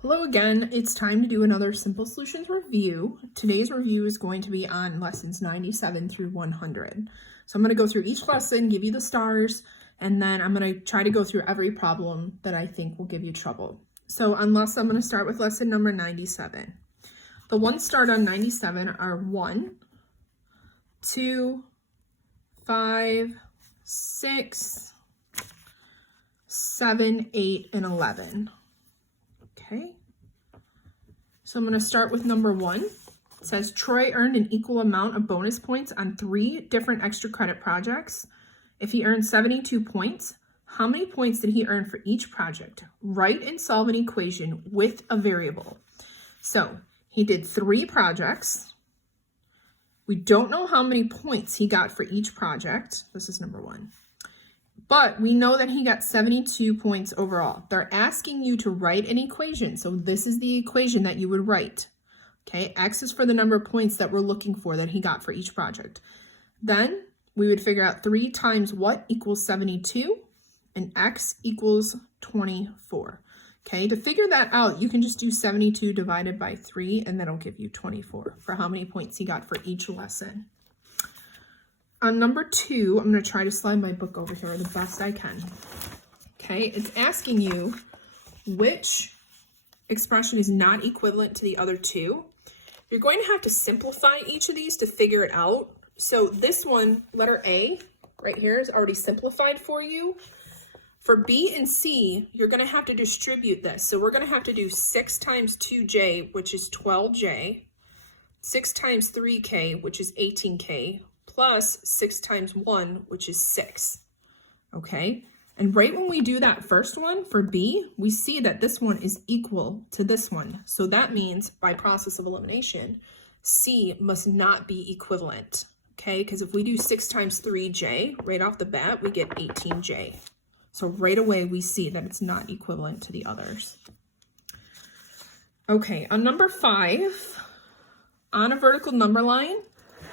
Hello again, it's time to do another Simple Solutions review. Today's review is going to be on lessons 97 through 100. So I'm going to go through each lesson, give you the stars, and then I'm going to try to go through every problem that I think will give you trouble. So I'm going to start with lesson number 97. The ones starred on 97 are 1, 2, 5, 6, 7, 8, and 11. Okay, so I'm going to start with number 1. It says Troy earned an equal amount of bonus points on 3 different extra credit projects. If he earned 72 points, how many points did he earn for each project? Write and solve an equation with a variable. So he did 3 projects. We don't know how many points he got for each project. This is number 1. But we know that he got 72 points overall. They're asking you to write an equation. So this is the equation that you would write. Okay, X is for the number of points that we're looking for that he got for each project. Then we would figure out 3 times what equals 72, and X equals 24. Okay, to figure that out, you can just do 72 divided by 3, and that'll give you 24 for how many points he got for each lesson. On number 2, I'm going to try to slide my book over here the best I can. Okay, it's asking you which expression is not equivalent to the other 2. You're going to have to simplify each of these to figure it out. So this one, letter A, right here, is already simplified for you. For B and C, you're going to have to distribute this. So we're going to have to do 6 times 2J, which is 12J, 6 times 3K, which is 18K, plus 6 times 1, which is 6, okay? And right when we do that first one for B, we see that this one is equal to this one. So that means by process of elimination, C must not be equivalent, okay? Because if we do 6 times 3J, right off the bat, we get 18J. So right away, we see that it's not equivalent to the others. Okay, on number 5, on a vertical number line,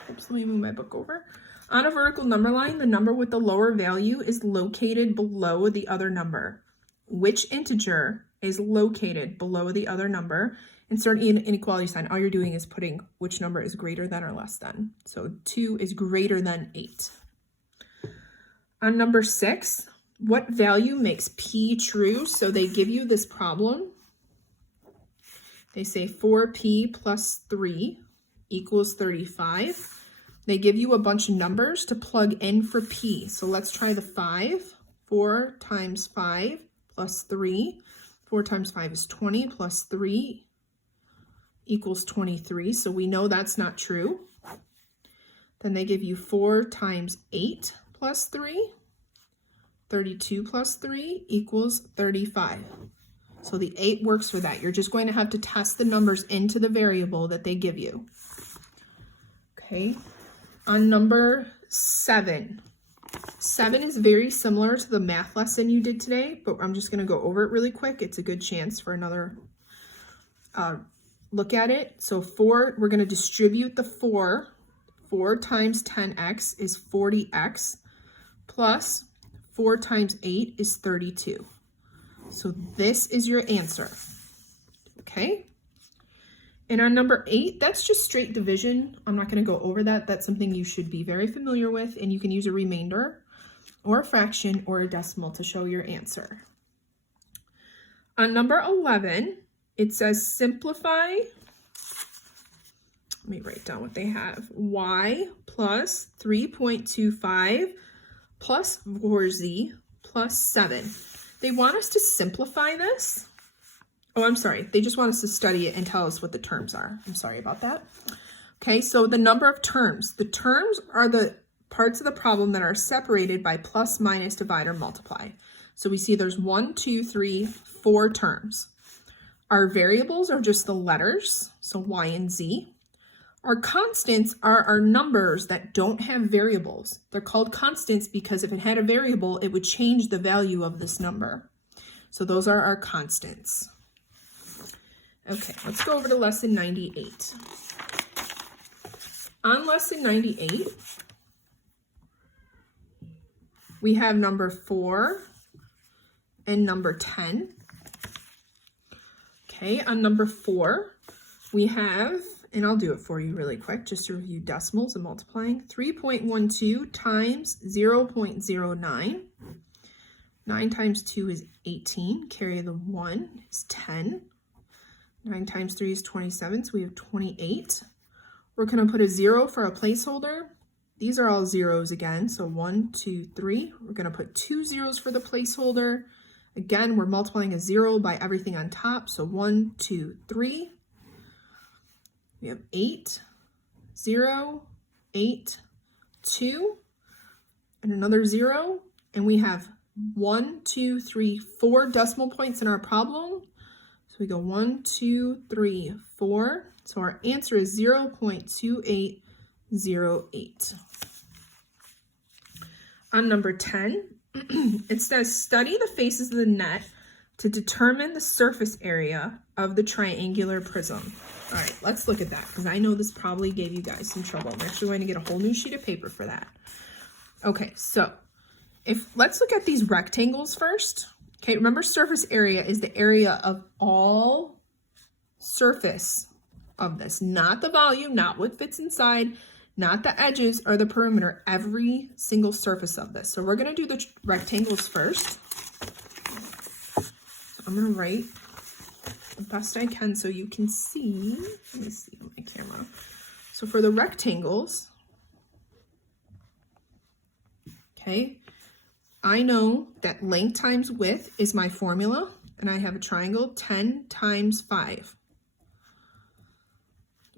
oops, let me move my book over. On a vertical number line, the number with the lower value is located below the other number. Which integer is located below the other number? Insert an inequality sign. All you're doing is putting which number is greater than or less than. So 2 is greater than 8. On number 6, what value makes P true? So they give you this problem. They say 4P plus 3 equals 35. They give you a bunch of numbers to plug in for P. So let's try the 5. 4 times 5 plus 3. 4 times 5 is 20 plus 3 equals 23. So we know that's not true. Then they give you 4 times 8 plus 3. 32 plus 3 equals 35. So the 8 works for that. You're just going to have to test the numbers into the variable that they give you. Okay, on number 7. 7 is very similar to the math lesson you did today, but I'm just going to go over it really quick. It's a good chance for another look at it. So 4, we're going to distribute the 4. 4 times 10x is 40x, plus 4 times 8 is 32. So this is your answer, okay? And on number 8, that's just straight division. I'm not going to go over that. That's something you should be very familiar with, and you can use a remainder or a fraction or a decimal to show your answer. On number 11, it says simplify. Let me write down what they have. Y plus 3.25 plus 4z plus 7. They want us to simplify this. Oh, I'm sorry. They just want us to study it and tell us what the terms are. I'm sorry about that. Okay, so the number of terms. The terms are the parts of the problem that are separated by plus, minus, divide, or multiply. So we see there's 1, 2, 3, 4 terms. Our variables are just the letters, so Y and Z. Our constants are our numbers that don't have variables. They're called constants because if it had a variable, it would change the value of this number. So those are our constants. Okay, let's go over to lesson 98. On lesson 98, we have number 4 and number 10. Okay, on number 4, we have, and I'll do it for you really quick, just to review decimals and multiplying, 3.12 times 0.09. 9 times 2 is 18, carry the 1 is 10. 9 times 3 is 27, so we have 28. We're going to put a 0 for a placeholder. These are all zeros again, so 1, 2, 3. We're going to put 2 zeros for the placeholder. Again, we're multiplying a 0 by everything on top, so 1, 2, 3. We have 8, 0, 8, 2, and another 0, and we have 1, 2, 3, 4 decimal points in our problem. So we go 1, 2, 3, 4. So our answer is 0.2808. On number 10, it says study the faces of the net to determine the surface area of the triangular prism. All right, let's look at that because I know this probably gave you guys some trouble. I'm actually going to get a whole new sheet of paper for that. Okay, so let's look at these rectangles first. Okay, remember surface area is the area of all surface of this, not the volume, not what fits inside, not the edges or the perimeter, every single surface of this. So we're going to do the rectangles first. So I'm going to write the best I can so you can see. Let me see on my camera. So for the rectangles, okay, I know that length times width is my formula, and I have a triangle 10 times 5,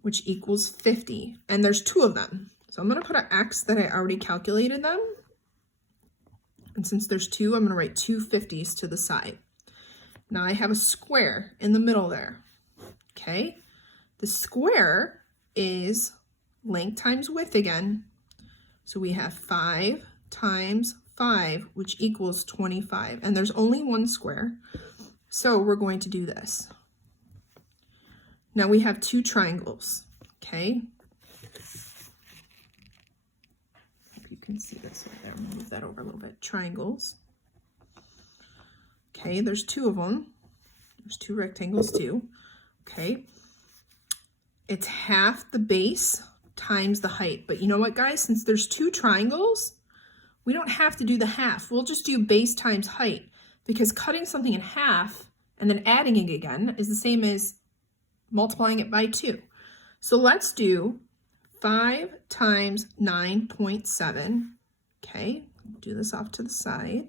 which equals 50, and there's 2 of them. So I'm going to put an X that I already calculated them, and since there's 2, I'm going to write 2 50s to the side. Now I have a square in the middle there, okay? The square is length times width again, so we have 5 times 5, which equals 25, and there's only one square, so we're going to do this. Now we have 2 triangles, okay? Hope you can see this right there. Move that over a little bit. Triangles. Okay, there's 2 of them. There's 2 rectangles too. Okay. It's half the base times the height. But you know what, guys? Since there's 2 triangles, we don't have to do the half. We'll just do base times height, because cutting something in half and then adding it again is the same as multiplying it by 2. So let's do 5 times 9.7. Okay, do this off to the side.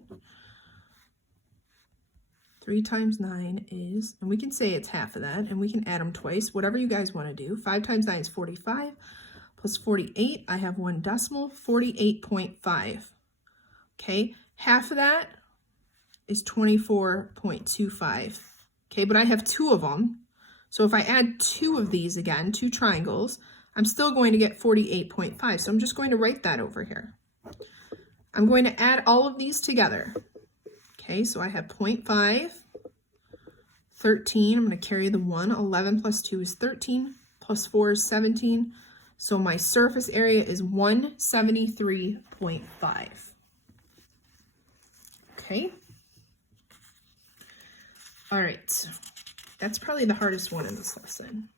3 times 9 is, and we can say it's half of that, and we can add them twice, whatever you guys want to do. 5 times 9 is 45, plus 48, I have 1 decimal, 48.5. Okay, half of that is 24.25. Okay, but I have 2 of them. So if I add 2 of these again, 2 triangles, I'm still going to get 48.5. So I'm just going to write that over here. I'm going to add all of these together. Okay, so I have 0.5, 13, I'm going to carry the 1, 11 plus 2 is 13, plus 4 is 17. So my surface area is 173.5. Okay. All right. That's probably the hardest one in this lesson.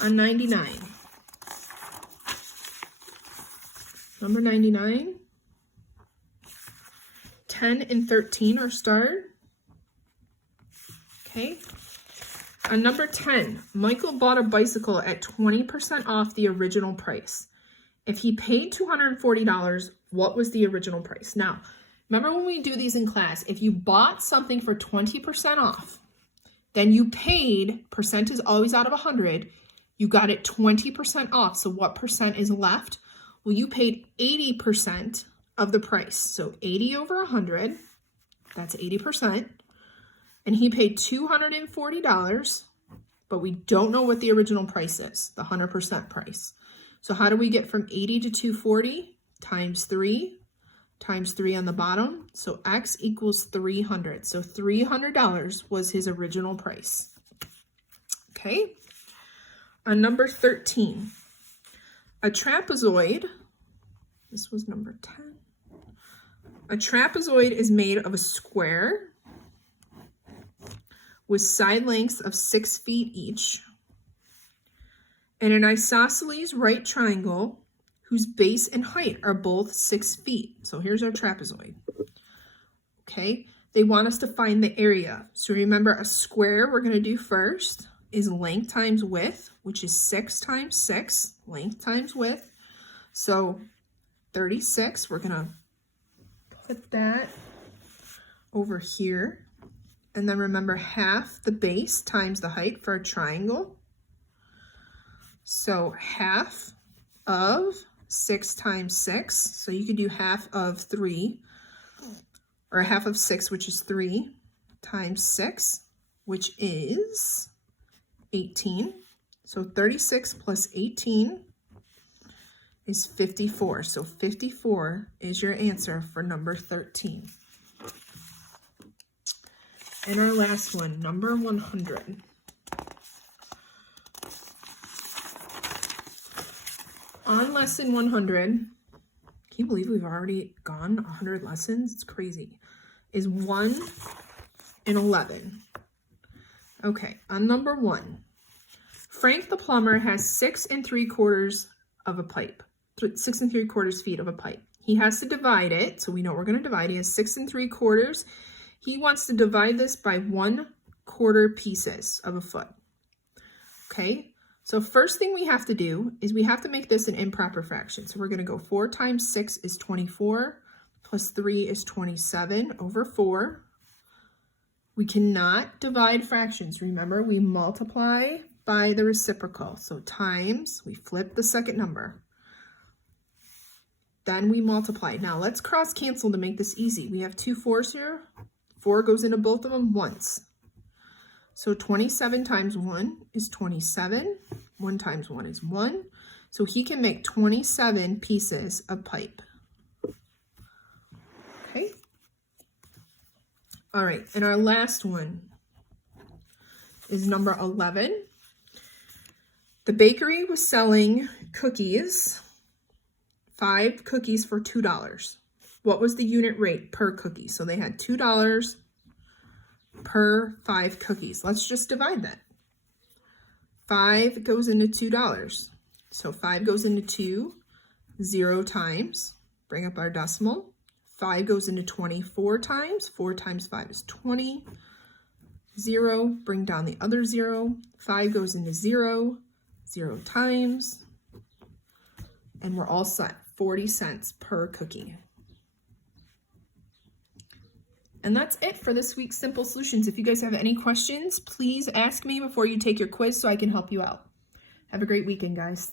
On 99. Number 99. 10 and 13 are starred. Okay. On number 10, Michael bought a bicycle at 20% off the original price. If he paid $240, what was the original price? Now, remember when we do these in class, if you bought something for 20% off, then you paid, percent is always out of 100, you got it 20% off. So what percent is left? Well, you paid 80% of the price. So 80 over 100, that's 80%. And he paid $240, but we don't know what the original price is, the 100% price. So how do we get from 80 to 240? Times 3 on the bottom. So X equals 300. So $300 was his original price. Okay. On number 13, a trapezoid, this was number 10. A trapezoid is made of a square with side lengths of 6 feet each, and an isosceles right triangle whose base and height are both 6 feet. So here's our trapezoid. Okay, they want us to find the area. So remember, a square we're going to do first is length times width, which is 6 times 6, length times width. So 36, we're going to put that over here. And then remember, half the base times the height for a triangle. So half of 6 times 6. So you could do half of 3, or half of 6, which is 3, times 6, which is 18. So 36 plus 18 is 54. So 54 is your answer for number 13. And our last one, number 100. On lesson 100, can you believe we've already gone 100 lessons? It's crazy. Is 1 and 11. Okay, on number 1, Frank the plumber has 6 3/4 of a pipe, 6 3/4 feet of a pipe. He has to divide it, so we know we're going to divide. He has 6 3/4. He wants to divide this by 1/4 pieces of a foot. Okay, so first thing we have to do is we have to make this an improper fraction. So we're going to go 4 times 6 is 24, plus 3 is 27 over 4. We cannot divide fractions. Remember, we multiply by the reciprocal. So times, we flip the second number. Then we multiply. Now let's cross cancel to make this easy. We have 2 4s here. 4 goes into both of them once. So 27 times 1 is 27. 1 times 1 is 1. So he can make 27 pieces of pipe. Okay. All right, and our last one is number 11. The bakery was selling cookies, 5 cookies for $2. What was the unit rate per cookie? So they had $2 per 5 cookies. Let's just divide that. 5 goes into $2. So 5 goes into 2, 0 times. Bring up our decimal. 5 goes into 24 times. 4 times 5 is 20. 0, bring down the other 0. 5 goes into 0, 0 times. And we're all set. 40 cents per cookie. And that's it for this week's Simple Solutions. If you guys have any questions, please ask me before you take your quiz so I can help you out. Have a great weekend, guys.